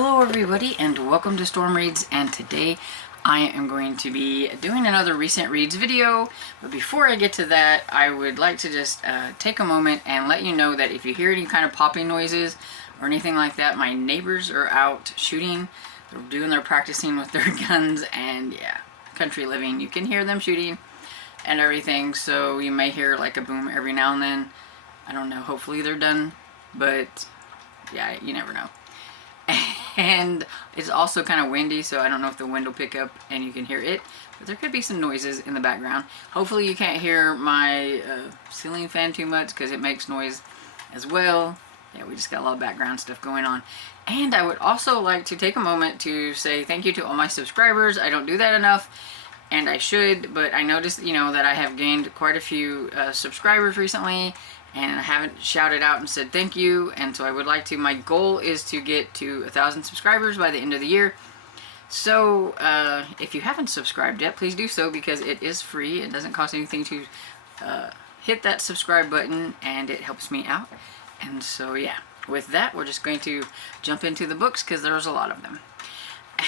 Hello everybody and welcome to Storm Reads, and today I am going to be doing another recent reads video. But before I get to that, I would like to just take a moment and let you know that if you hear any kind of popping noises or anything like that, my neighbors are out shooting. They're doing their practicing with their guns, and yeah, country living, you can hear them shooting and everything, so you may hear like a boom every now and then. I don't know, hopefully they're done, but yeah, you never know. And it's also kind of windy, so I don't know if the wind will pick up and you can hear it, but there could be some noises in the background. Hopefully you can't hear my ceiling fan too much because it makes noise as well. Yeah, we just got a lot of background stuff going on. And I would also like to take a moment to say thank you to all my subscribers. I don't do that enough, and I should, but I noticed, that I have gained quite a few subscribers recently, and I haven't shouted out and said thank you, and so I would like to. My goal is to get to 1,000 subscribers by the end of the year. So if you haven't subscribed yet, please do so, because it is free. It doesn't cost anything to hit that subscribe button, and it helps me out. And so yeah, with that, we're just going to jump into the books because there's a lot of them.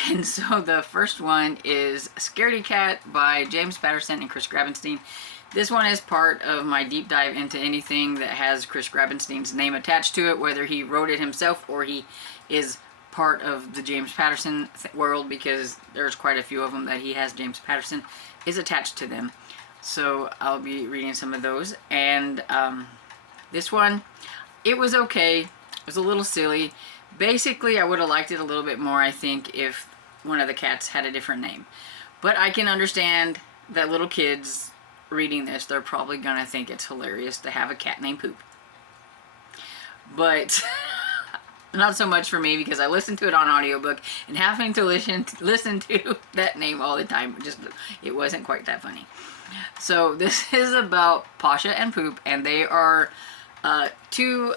And so the first one is Scaredy Cat by James Patterson and Chris Grabenstein. This one is part of my deep dive into anything that has Chris Grabenstein's name attached to it, whether he wrote it himself or he is part of the James Patterson world, because there's quite a few of them that he has James Patterson is attached to them. So I'll be reading some of those. And this one, it was okay. It was a little silly. Basically, I would have liked it a little bit more, I think, if one of the cats had a different name. But I can understand that little kids reading this, they're probably gonna think it's hilarious to have a cat named Poop. But not so much for me, because I listened to it on audiobook, and having to listen to that name all the time, it wasn't quite that funny. So this is about Pasha and Poop, and they are two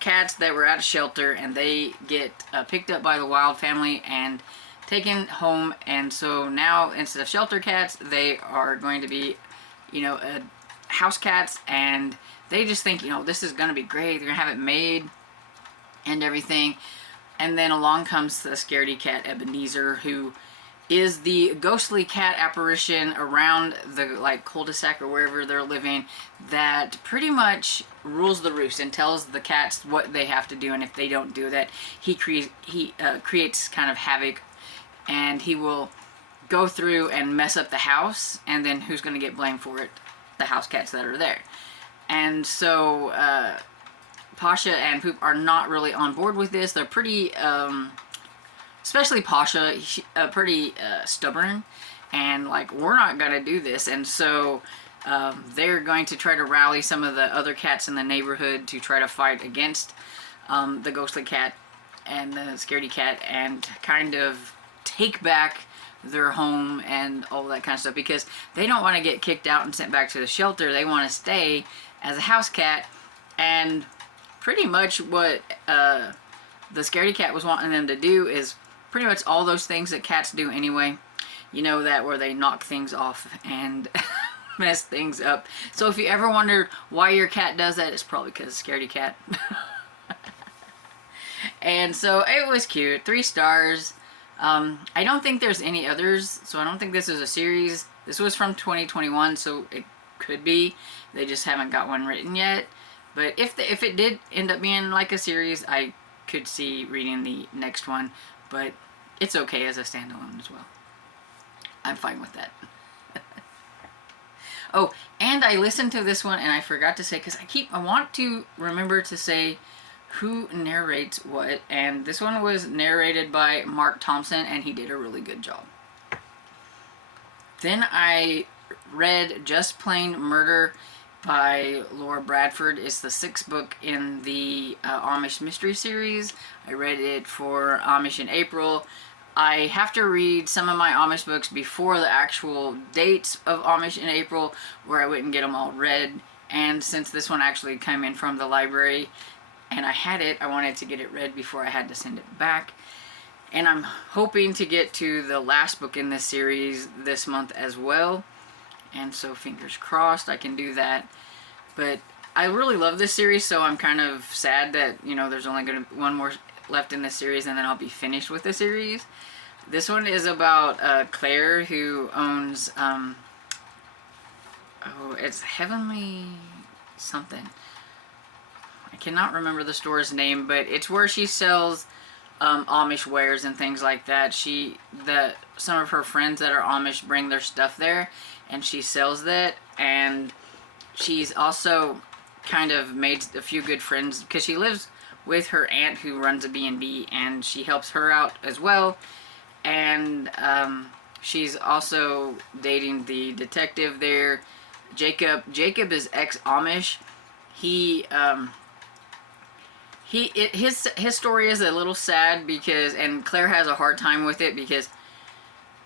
cats that were at a shelter, and they get picked up by the Wild family and taken home. And so now, instead of shelter cats, they are going to be house cats, and they just think, this is gonna be great, they're gonna have it made and everything. And then along comes the Scaredy Cat Ebenezer, who is the ghostly cat apparition around the cul-de-sac or wherever they're living, that pretty much rules the roost and tells the cats what they have to do, and if they don't do that, he creates kind of havoc, and he will go through and mess up the house, and then who's going to get blamed for it? The house cats that are there. And so Pasha and Poop are not really on board with this. They're pretty, especially Pasha, pretty stubborn, and we're not going to do this. And so they're going to try to rally some of the other cats in the neighborhood to try to fight against the ghostly cat and the Scaredy Cat, and kind of take back their home and all that kind of stuff, because they don't want to get kicked out and sent back to the shelter. They want to stay as a house cat. And pretty much what the Scaredy Cat was wanting them to do is pretty much all those things that cats do anyway. That where they knock things off and mess things up. So if you ever wondered why your cat does that, it's probably because Scaredy Cat. And so it was cute. 3 stars. I don't think there's any others, so I don't think this is a series. This was from 2021, so it could be. They just haven't got one written yet. But if it did end up being like a series, I could see reading the next one. But it's okay as a standalone as well. I'm fine with that. Oh, and I listened to this one, and I forgot to say, because I want to remember to say who narrates what, and this one was narrated by Mark Thompson, and he did a really good job. Then I read Just Plain Murder by Laura Bradford. It's the 6th book in the Amish Mystery Series. I read it for Amish in April. I have to read some of my Amish books before the actual dates of Amish in April, where I wouldn't get them all read. And since this one actually came in from the library, and I had it, I wanted to get it read before I had to send it back. And I'm hoping to get to the last book in this series this month as well. And so fingers crossed I can do that. But I really love this series, so I'm kind of sad that, there's only one more left in the series, and then I'll be finished with the series. This one is about Claire, who owns, it's Heavenly something. I cannot remember the store's name, but it's where she sells Amish wares and things like that. Some of her friends that are Amish bring their stuff there, and she sells that. And she's also kind of made a few good friends because she lives with her aunt who runs a B&B, and she helps her out as well. And she's also dating the detective there, Jacob. Jacob is ex-Amish. His story is a little sad because, and Claire has a hard time with it because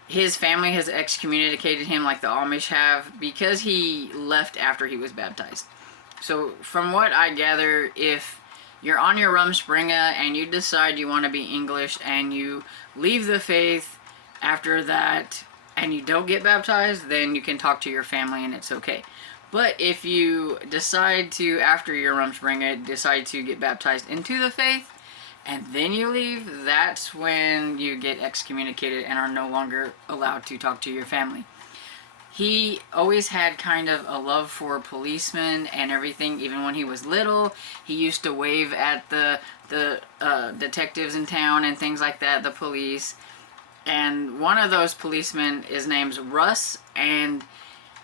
his family has excommunicated him like the Amish have, because he left after he was baptized. So from what I gather, if you're on your Rumspringa and you decide you want to be English and you leave the faith after that and you don't get baptized, then you can talk to your family and it's okay. But if you decide to, after your Rumspringa, decide to get baptized into the faith and then you leave, that's when you get excommunicated and are no longer allowed to talk to your family. He always had kind of a love for policemen and everything. Even when he was little, he used to wave at the detectives in town and things like that, the police. And one of those policemen is named Russ, and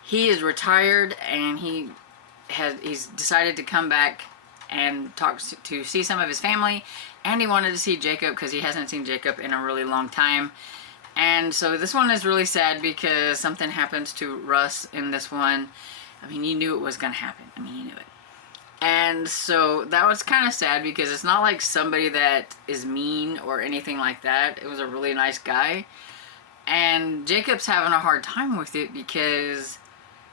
he is retired, and he's decided to come back and talk to see some of his family, and he wanted to see Jacob because he hasn't seen Jacob in a really long time. And so this one is really sad because something happens to Russ in this one. I mean, you knew it was going to happen. I mean, you knew it. And so that was kind of sad because it's not like somebody that is mean or anything like that. It was a really nice guy. And Jacob's having a hard time with it because,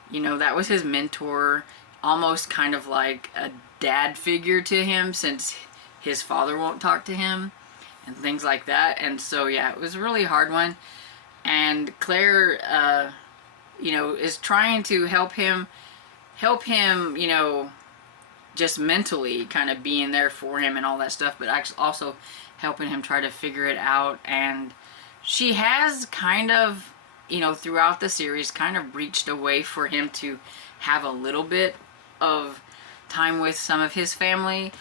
you know, that was his mentor, almost kind of like a dad figure to him since his father won't talk to him and things like that. And so, yeah, it was a really hard one. And Claire, you know, is trying to help him, you know, just mentally kind of being there for him and all that stuff, but actually also helping him try to figure it out. And she has kind of, you know, throughout the series kind of reached a way for him to have a little bit of time with some of his family.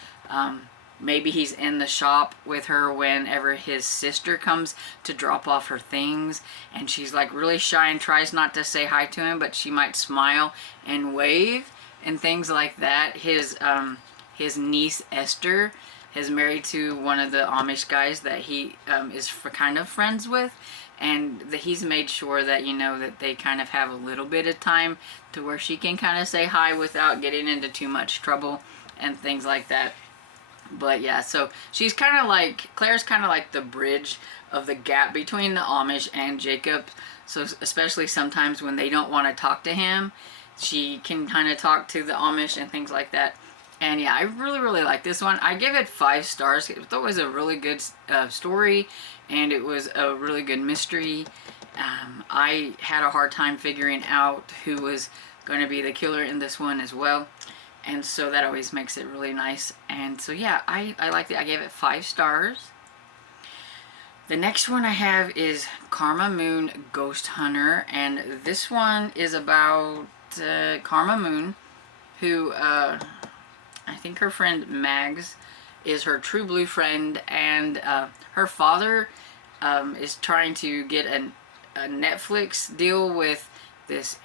Maybe he's in the shop with her whenever his sister comes to drop off her things, and she's like really shy and tries not to say hi to him, but she might smile and wave and things like that. His niece Esther is married to one of the Amish guys that he is kind of friends with, and he's made sure that, you know, that they kind of have a little bit of time to where she can kind of say hi without getting into too much trouble and things like that. But yeah, so she's kind of like, Claire's kind of like the bridge of the gap between the Amish and Jacob. So especially sometimes when they don't want to talk to him, she can kind of talk to the Amish and things like that. And yeah, I really, really like this one. I give it 5 stars. It was a really good story, and it was a really good mystery. I had a hard time figuring out who was going to be the killer in this one as well. And so that always makes it really nice. And so yeah, I liked it. I gave it 5 stars. The next one I have is Karma Moon Ghost Hunter. And this one is about Karma Moon, who I think her friend Mags is her true blue friend. And her father is trying to get a Netflix deal with this.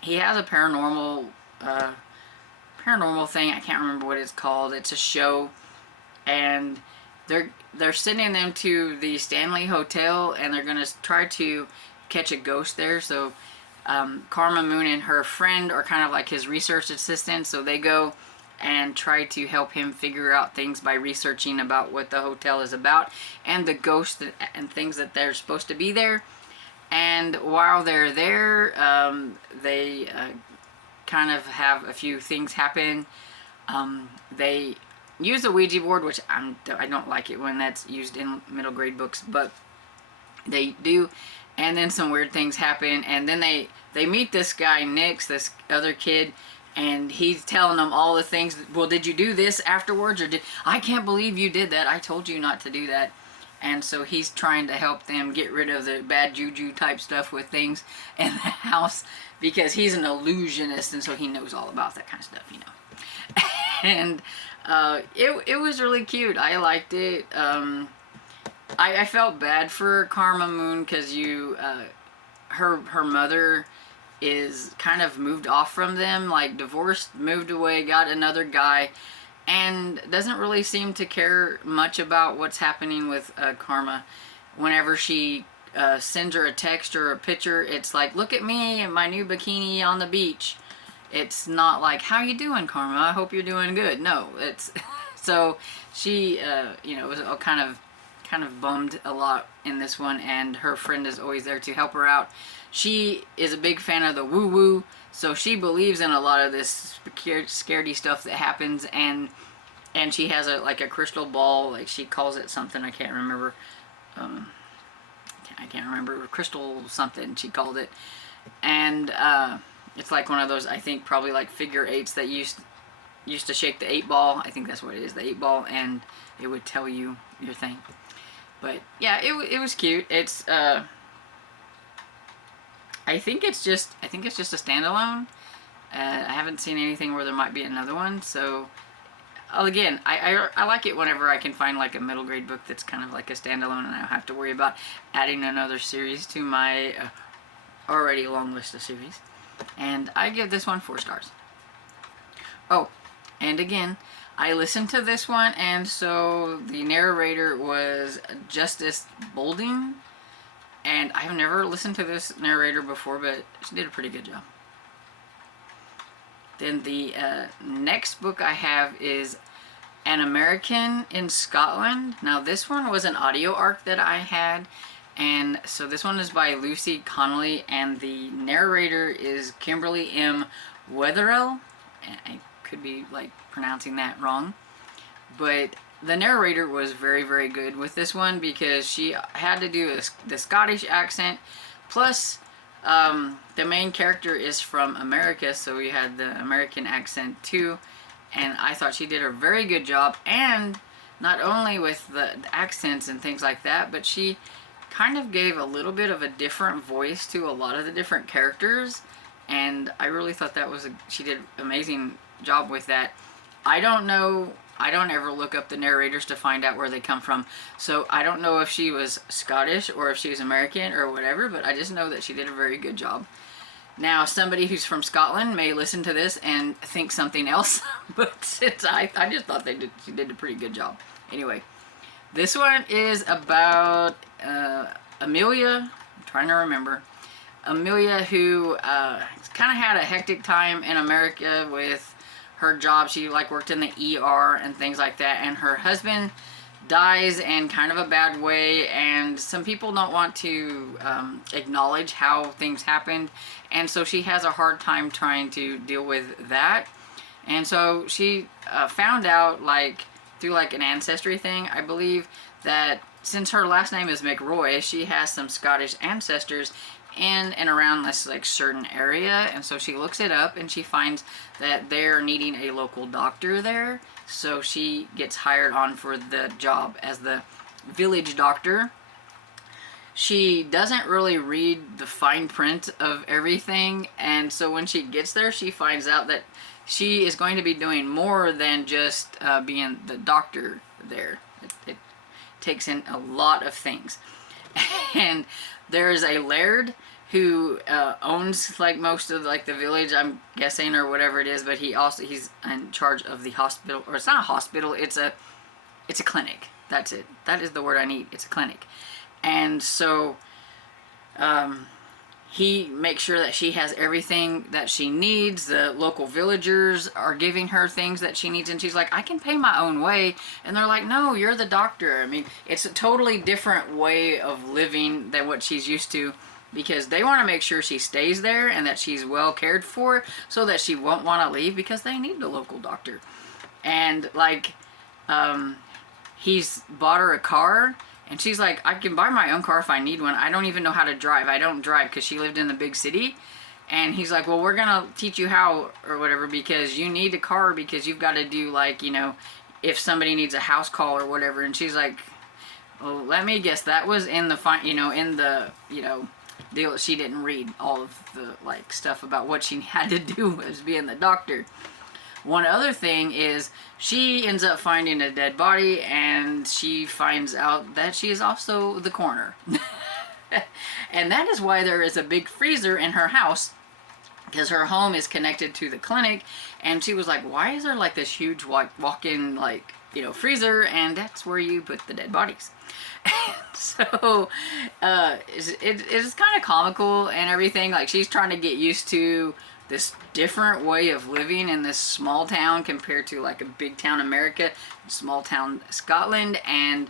He has a paranormal thing. I can't remember what it's called. It's a show, and they're sending them to the Stanley Hotel, and they're gonna try to catch a ghost there. So Karma Moon and her friend are kind of like his research assistants, so they go and try to help him figure out things by researching about what the hotel is about and the ghosts and things that they're supposed to be there. And while they're there, they kind of have a few things happen. They use a Ouija board, which I don't like it when that's used in middle grade books, but they do. And then some weird things happen, and then they meet this guy Nix, this other kid, and he's telling them all the things. Well, did you do this afterwards, or I can't believe you did that. I told you not to do that. And so he's trying to help them get rid of the bad juju type stuff with things in the house, because he's an illusionist, and so he knows all about that kind of stuff, you know. And it was really cute. I liked it. I felt bad for Karma Moon, because her mother is kind of moved off from them, like divorced, moved away, got another guy, and doesn't really seem to care much about what's happening with Karma. Whenever she sends her a text or a picture, it's like, look at me in my new bikini on the beach. It's not like, how you doing, Karma? I hope you're doing good. No, it's so she you know, was kind of bummed a lot in this one, and her friend is always there to help her out. She is a big fan of the woo-woo, so she believes in a lot of this scaredy stuff that happens, and she has like a crystal ball, like she calls it something, I can't remember. I can't remember, crystal something she called it, and it's like one of those, I think probably like figure eights that used to shake the 8-ball. I think that's what it is, the 8-ball, and it would tell you your thing. But yeah, it was cute. It's I think it's just a standalone. I haven't seen anything where there might be another one. So again, I like it whenever I can find like a middle grade book that's kind of like a standalone, and I don't have to worry about adding another series to my already long list of series. And I give this one 4 stars. Oh, and again, I listened to this one, and so the narrator was Justice Bolding, and I've never listened to this narrator before, but she did a pretty good job. Then the next book I have is An American in Scotland. Now this one was an audio arc that I had, and so this one is by Lucy Connolly, and the narrator is Kimberly M. Wetherell. I could be like pronouncing that wrong, but the narrator was very, very good with this one, because she had to do the Scottish accent, plus the main character is from America, so we had the American accent too, and I thought she did a very good job. And not only with the accents and things like that, but she kind of gave a little bit of a different voice to a lot of the different characters, and I really thought that was she did an amazing job with that. I don't know, I don't ever look up the narrators to find out where they come from, so I don't know if she was Scottish or if she was American or whatever, but I just know that she did a very good job. Now, somebody who's from Scotland may listen to this and think something else, but since I just thought she did a pretty good job. Anyway, this one is about Amelia. I'm trying to remember. Amelia, who kind of had a hectic time in America with her job. She like worked in the ER and things like that, and her husband dies in kind of a bad way, and some people don't want to acknowledge how things happened, and so she has a hard time trying to deal with that. And so she found out, like through like an ancestry thing, I believe, that since her last name is McRoy, she has some Scottish ancestors in and around this like certain area, and so she looks it up and she finds that they're needing a local doctor there, so she gets hired on for the job as the village doctor. She doesn't really read the fine print of everything, and so when she gets there, she finds out that she is going to be doing more than just being the doctor there. It takes in a lot of things. And there's a laird who owns like most of like the village, I'm guessing, or whatever it is, but he's in charge of the hospital, or it's not a hospital, it's a clinic. That's it. That is the word I need. It's a clinic. And so he makes sure that she has everything that she needs. The local villagers are giving her things that she needs, and she's like, I can pay my own way. And they're like, no, you're the doctor. I mean, it's a totally different way of living than what she's used to, because they want to make sure she stays there and that she's well cared for, so that she won't want to leave, because they need the local doctor. And like he's bought her a car, and she's like, I can buy my own car if I need one. I don't even know how to drive. I don't drive, because she lived in the big city. And he's like, well, we're gonna teach you how or whatever, because you need a car, because you've got to do, like, you know, if somebody needs a house call or whatever. And she's like, well, let me guess, that was in the deal. She didn't read all of the, like, stuff about what she had to do as being the doctor. One other thing is she ends up finding a dead body, and she finds out that she is also the coroner. And that is why there is a big freezer in her house, because her home is connected to the clinic. And she was like, why is there like this huge walk-in, like, you know, freezer? And that's where you put the dead bodies. So it is kind of comical and everything. Like, she's trying to get used to this different way of living in this small town compared to like a big town America, small town Scotland, and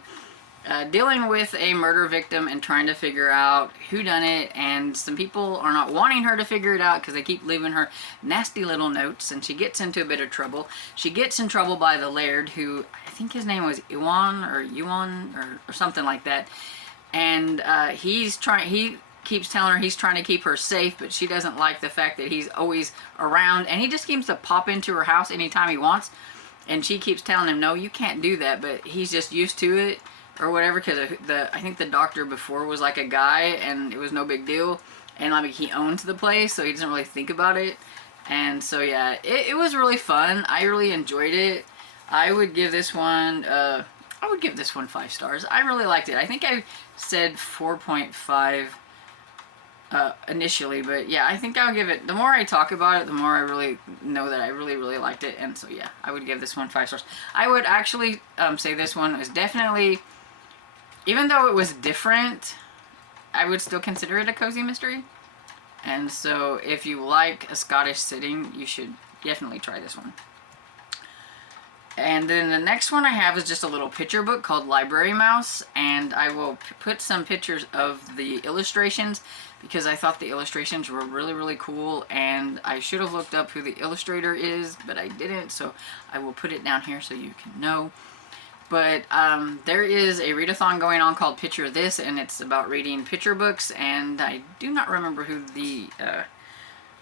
dealing with a murder victim and trying to figure out who done it. And some people are not wanting her to figure it out because they keep leaving her nasty little notes, and she gets into a bit of trouble. She gets in trouble by the laird, who I think his name was Ewan or something like that. And he keeps telling her he's trying to keep her safe, but she doesn't like the fact that he's always around, and he just seems to pop into her house anytime he wants. And she keeps telling him, no, you can't do that, but he's just used to it or whatever, because I think the doctor before was like a guy, and it was no big deal, and like he owns the place, so he doesn't really think about it. And so yeah, it was really fun. I really enjoyed it. I would give this one 5 stars. I really liked it. I think I said 4.5 initially, but yeah, I think I'll give it, the more I talk about it, the more I really know that I really liked it. And so yeah, I would give this one 5 stars. I would actually say this one was definitely, even though it was different, I would still consider it a cozy mystery. And so if you like a Scottish setting, you should definitely try this one. And then the next one I have is just a little picture book called Library Mouse, and I will put some pictures of the illustrations, because I thought the illustrations were really cool, and I should have looked up who the illustrator is, but I didn't, so I will put it down here so you can know. But there is a readathon going on called Picture This, and it's about reading picture books, and I do not remember who the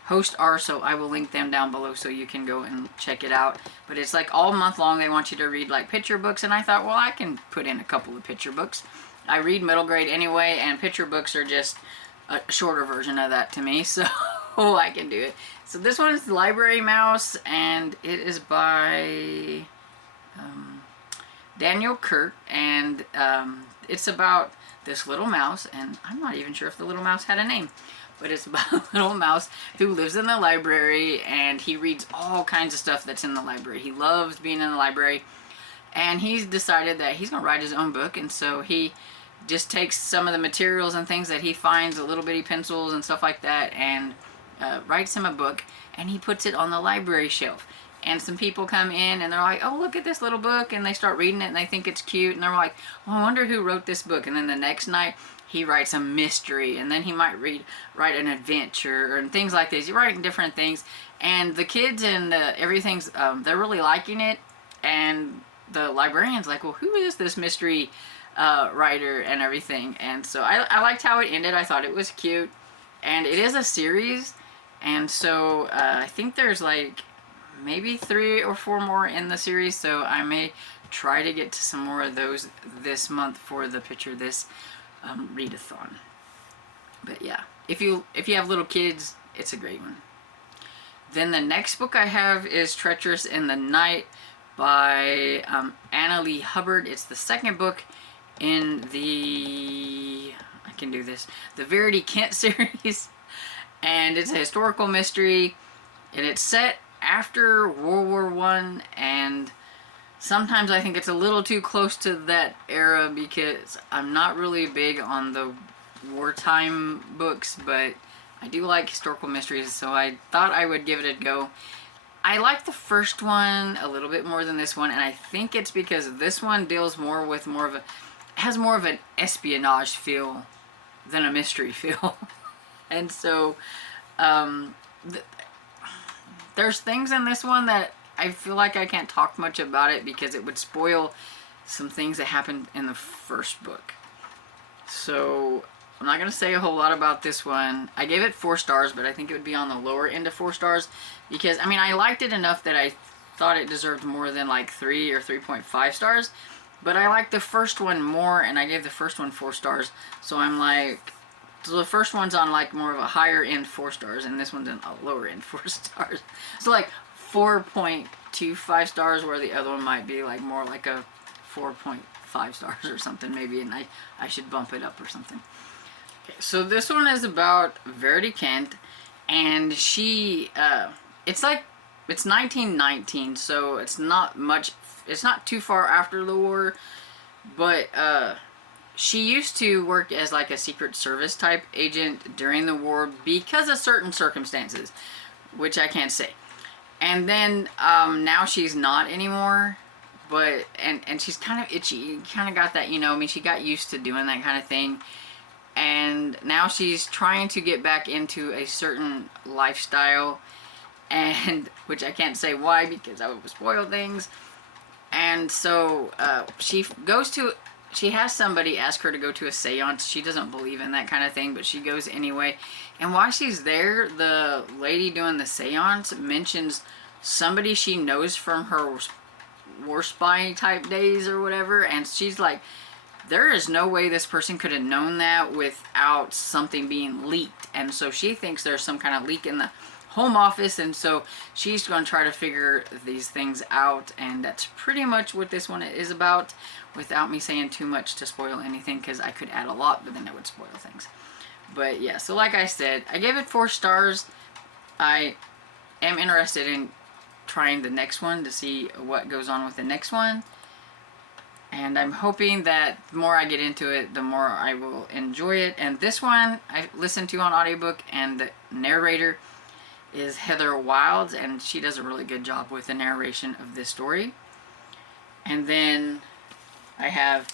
hosts are, so I will link them down below so you can go and check it out. But it's like all month long they want you to read like picture books, and I thought, well, I can put in a couple of picture books. I read middle grade anyway, and picture books are just a shorter version of that to me, so I can do it. So this one is Library Mouse, and it is by Daniel Kirk, and it's about this little mouse, and I'm not even sure if the little mouse had a name, but it's about a little mouse who lives in the library, and he reads all kinds of stuff that's in the library. He loves being in the library, and he's decided that he's going to write his own book, and so he just takes some of the materials and things that he finds, the little bitty pencils and stuff like that, and writes him a book, and he puts it on the library shelf. And some people come in and they're like, oh, look at this little book, and they start reading it and they think it's cute, and they're like, oh, I wonder who wrote this book. And then the next night he writes a mystery, and then he might write an adventure and things like this. He's writing different things, and the kids and everything's they're really liking it, and the librarian's like, well, who is this mystery writer and everything. And so I liked how it ended. I thought it was cute, and it is a series, and so I think there's like maybe 3 or 4 more in the series, so I may try to get to some more of those this month for the Picture This readathon. But yeah, if you have little kids, it's a great one. Then the next book I have is Treacherous in the Night by Anna Lee Hubbard. It's the second book in the the Verity Kent series, and it's a historical mystery, and it's set after World War I, and sometimes I think it's a little too close to that era, because I'm not really big on the wartime books, but I do like historical mysteries, so I thought I would give it a go. I like the first one a little bit more than this one, and I think it's because this one deals more with has more of an espionage feel than a mystery feel. And so there's things in this one that I feel like I can't talk much about it because it would spoil some things that happened in the first book. So I'm not going to say a whole lot about this one. I gave it 4 stars, but I think it would be on the lower end of 4 stars. Because, I mean, I liked it enough that I thought it deserved more than like 3 or 3.5 stars. But I liked the first one more, and I gave the first one 4 stars. So I'm like, so the first one's on like more of a higher end 4 stars, and this one's on a lower end 4 stars. So like 4.25 stars, where the other one might be like more like a 4.5 stars or something maybe, and I should bump it up or something. Okay, so this one is about Scaredy Cat, and she, it's 1919, so it's not too far after the war, but she used to work as like a Secret Service type agent during the war because of certain circumstances, which I can't say. And then now she's not anymore, but and she's kind of itchy. You kind of got that, you know, I mean, she got used to doing that kind of thing. And now she's trying to get back into a certain lifestyle, and which I can't say why because I would spoil things. And so she has somebody ask her to go to a seance. She doesn't believe in that kind of thing, but she goes anyway. And while she's there, the lady doing the seance mentions somebody she knows from her war spy type days or whatever. And she's like, there is no way this person could have known that without something being leaked. And so she thinks there's some kind of leak in the Home Office, and so she's going to try to figure these things out, and that's pretty much what this one is about, without me saying too much to spoil anything, because I could add a lot, but then I would spoil things. But yeah, so like I said, I gave it 4 stars. I am interested in trying the next one to see what goes on with the next one, and I'm hoping that the more I get into it, the more I will enjoy it. And this one I listened to on audiobook, and the narrator is Heather Wilds, and she does a really good job with the narration of this story. And then I have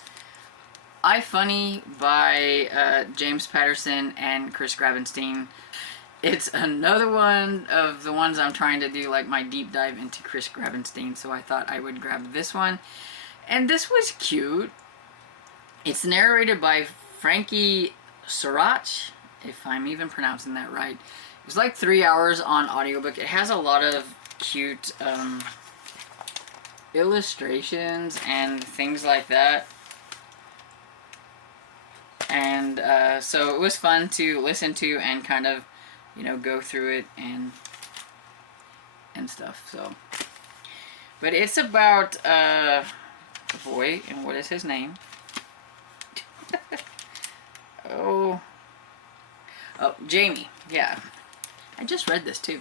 iFunny by James Patterson and Chris Gravenstein. It's another one of the ones I'm trying to do like my deep dive into Chris Gravenstein, so I thought I would grab this one. And this was cute. It's narrated by Frankie Sriracha, if I'm even pronouncing that right. It was like 3 hours on audiobook. It has a lot of cute illustrations and things like that. And so it was fun to listen to and kind of, you know, go through it and stuff. So, but it's about a boy, and what is his name? oh, Jamie. Yeah, I just read this too.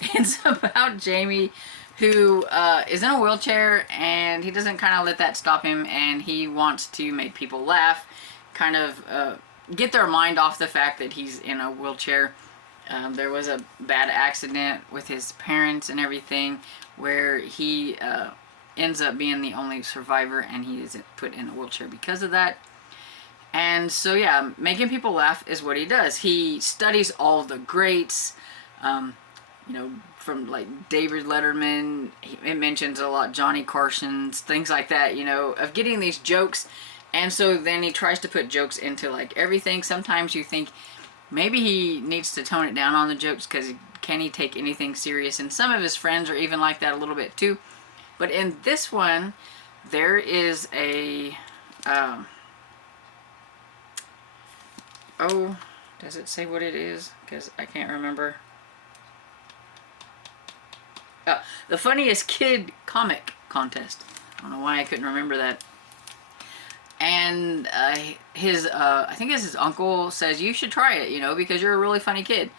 It's about Jamie, who is in a wheelchair, and he doesn't kind of let that stop him, and he wants to make people laugh, kind of get their mind off the fact that he's in a wheelchair. There was a bad accident with his parents and everything, where he ends up being the only survivor, and he is put in a wheelchair because of that. And so yeah, making people laugh is what he does. He studies all the greats, you know, from like David Letterman. It mentions a lot Johnny Carson's, things like that, you know, of getting these jokes. And so then he tries to put jokes into like everything. Sometimes you think maybe he needs to tone it down on the jokes, because can he take anything serious? And some of his friends are even like that a little bit too. But in this one, there is a oh, does it say what it is? Because I can't remember. The funniest kid comic contest. I don't know why I couldn't remember that. And his, I think it's his uncle, says you should try it, you know, because you're a really funny kid.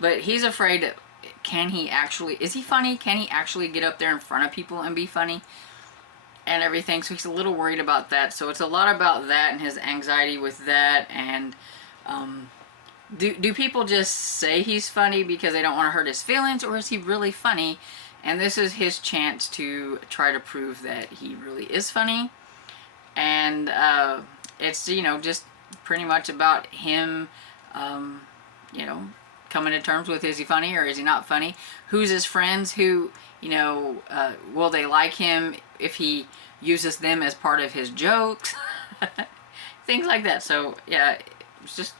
But he's afraid that, can he actually, is he funny? Can he actually get up there in front of people and be funny? And everything. So he's a little worried about that. So it's a lot about that and his anxiety with that. And do people just say he's funny because they don't want to hurt his feelings, or is he really funny? And this is his chance to try to prove that he really is funny. And it's, you know, just pretty much about him, you know, coming to terms with, is he funny or is he not funny? Who's his friends? Who, you know, will they like him if he uses them as part of his jokes? Things like that. So yeah, it's just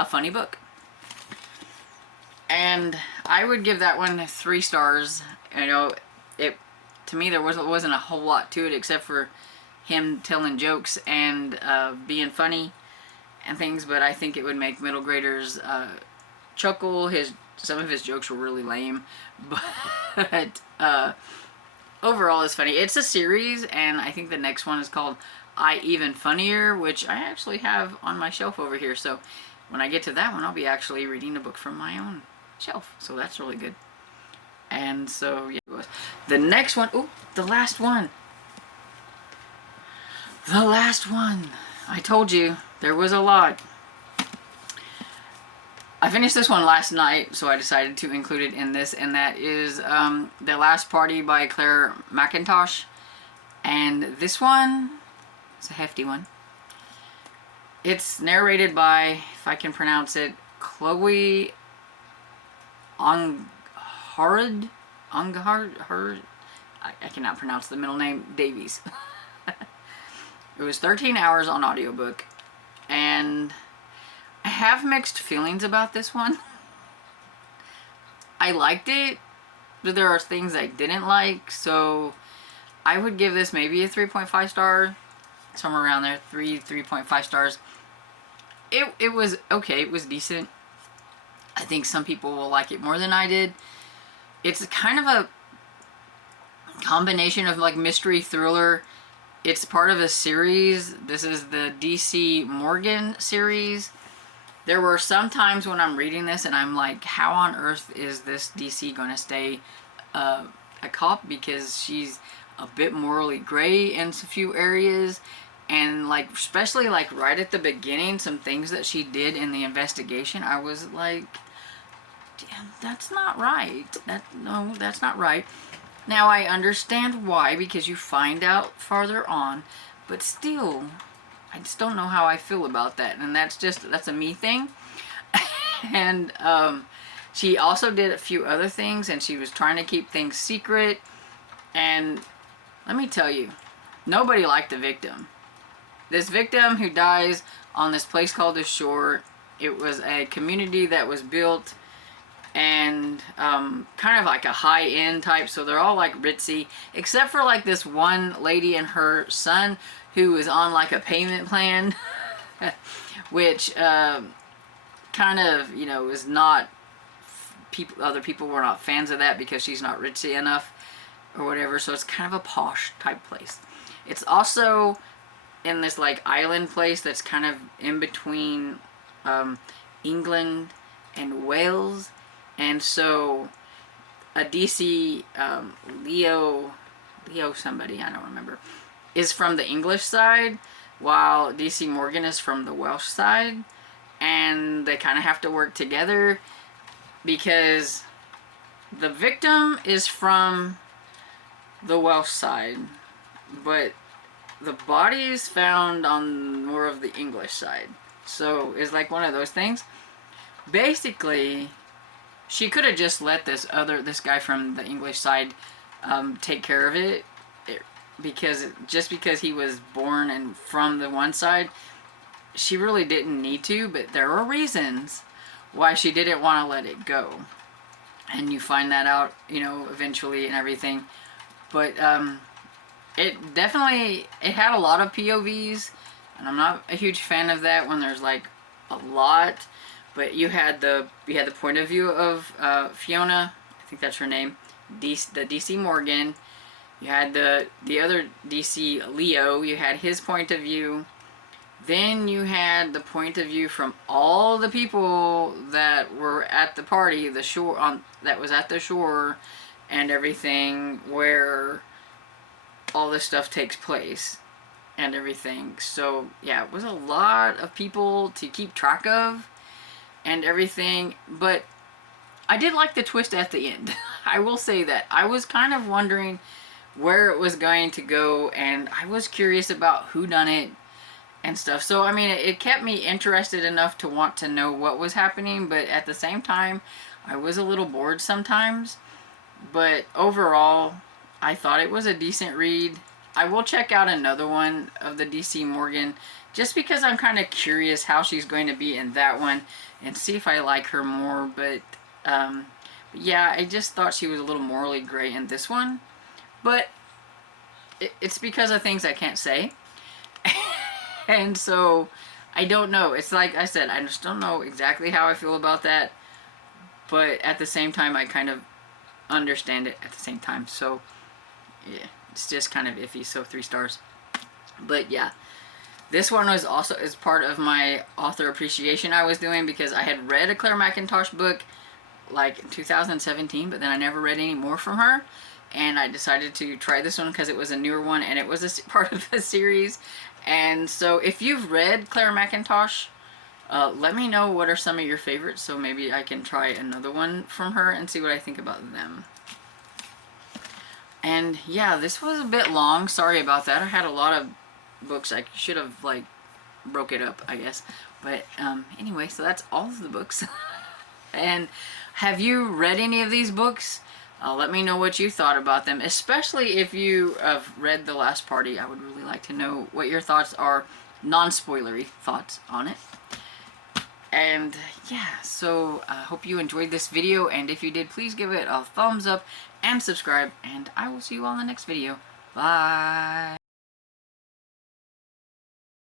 a funny book. And I would give that one 3 stars. You know, to me there wasn't a whole lot to it except for him telling jokes and being funny and things, but I think it would make middle graders chuckle. Some of his jokes were really lame, but overall it's funny. It's a series, and I think the next one is called Even Funnier, which I actually have on my shelf over here. So when I get to that one, I'll be actually reading a book from my own shelf. So that's really good. And so yeah, the next one, oh, the last one. The last one. I told you there was a lot. I finished this one last night, so I decided to include it in this, and that is The Last Party by Claire McIntosh. And this one, it's a hefty one. It's narrated by, if I can pronounce it, Chloe Onghard. I cannot pronounce the middle name, Davies. It was 13 hours on audiobook, and I have mixed feelings about this one. I liked it, but there are things I didn't like, so I would give this maybe a 3.5 star, somewhere around there, 3.5 stars. It was okay, it was decent. I think some people will like it more than I did. It's kind of a combination of like mystery thriller. It's part of a series. This is the DC Morgan series. There were some times when I'm reading this and I'm like, how on earth is this DC going to stay a cop? Because she's a bit morally gray in a few areas. And like, especially like right at the beginning, some things that she did in the investigation, I was like, damn, that's not right. No, that's not right. Now I understand why, because you find out farther on, but still, I just don't know how I feel about that, and that's a me thing. And she also did a few other things, and she was trying to keep things secret, and let me tell you, nobody liked the victim. This victim who dies on this place called the Shore, it was a community that was built and kind of like a high-end type, so they're all like ritzy, except for like this one lady and her son who is on like a payment plan, which kind of, you know, is not, other people were not fans of that because she's not ritzy enough or whatever, so it's kind of a posh type place. It's also in this like island place that's kind of in between England and Wales. And so a DC Leo somebody, I don't remember, is from the English side, while DC Morgan is from the Welsh side. And they kind of have to work together because the victim is from the Welsh side, but the body is found on more of the English side. So it's like one of those things. Basically, she could have just let this guy from the English side take care of it, because he was born and from the one side, she really didn't need to, but there were reasons why she didn't want to let it go. And you find that out, you know, eventually and everything. But it had a lot of POVs, and I'm not a huge fan of that when there's like a lot. But you had the point of view of Fiona, I think that's her name, the DC Morgan. You had the other DC Leo. You had his point of view. Then you had the point of view from all the people that were at the party, that was at the shore, and everything, where all this stuff takes place and everything. So yeah, it was a lot of people to keep track of and everything, but I did like the twist at the end. I will say that. I was kind of wondering where it was going to go, and I was curious about who done it and stuff. So I mean, it kept me interested enough to want to know what was happening, but at the same time, I was a little bored sometimes. But overall, I thought it was a decent read. I will check out another one of the DC Morgan, just because I'm kind of curious how she's going to be in that one, and see if I like her more. But yeah, I just thought she was a little morally gray in this one. But it's because of things I can't say. And so, I don't know. It's like I said, I just don't know exactly how I feel about that. But at the same time, I kind of understand it at the same time. So, yeah, it's just kind of iffy. So 3 stars. But yeah, this one was also as part of my author appreciation I was doing, because I had read a Claire McIntosh book like in 2017, but then I never read any more from her. And I decided to try this one because it was a newer one and it was a part of a series. And so if you've read Claire McIntosh, let me know what are some of your favorites, so maybe I can try another one from her and see what I think about them. And yeah, this was a bit long. Sorry about that. I had a lot of books. I should have like broke it up, I guess. But anyway, so that's all of the books. And have you read any of these books? Let me know what you thought about them, especially if you have read The Last Party. I would really like to know what your thoughts are, non-spoilery thoughts on it. And yeah, so I hope you enjoyed this video, and if you did, please give it a thumbs up and subscribe, and I will see you all in the next video. Bye!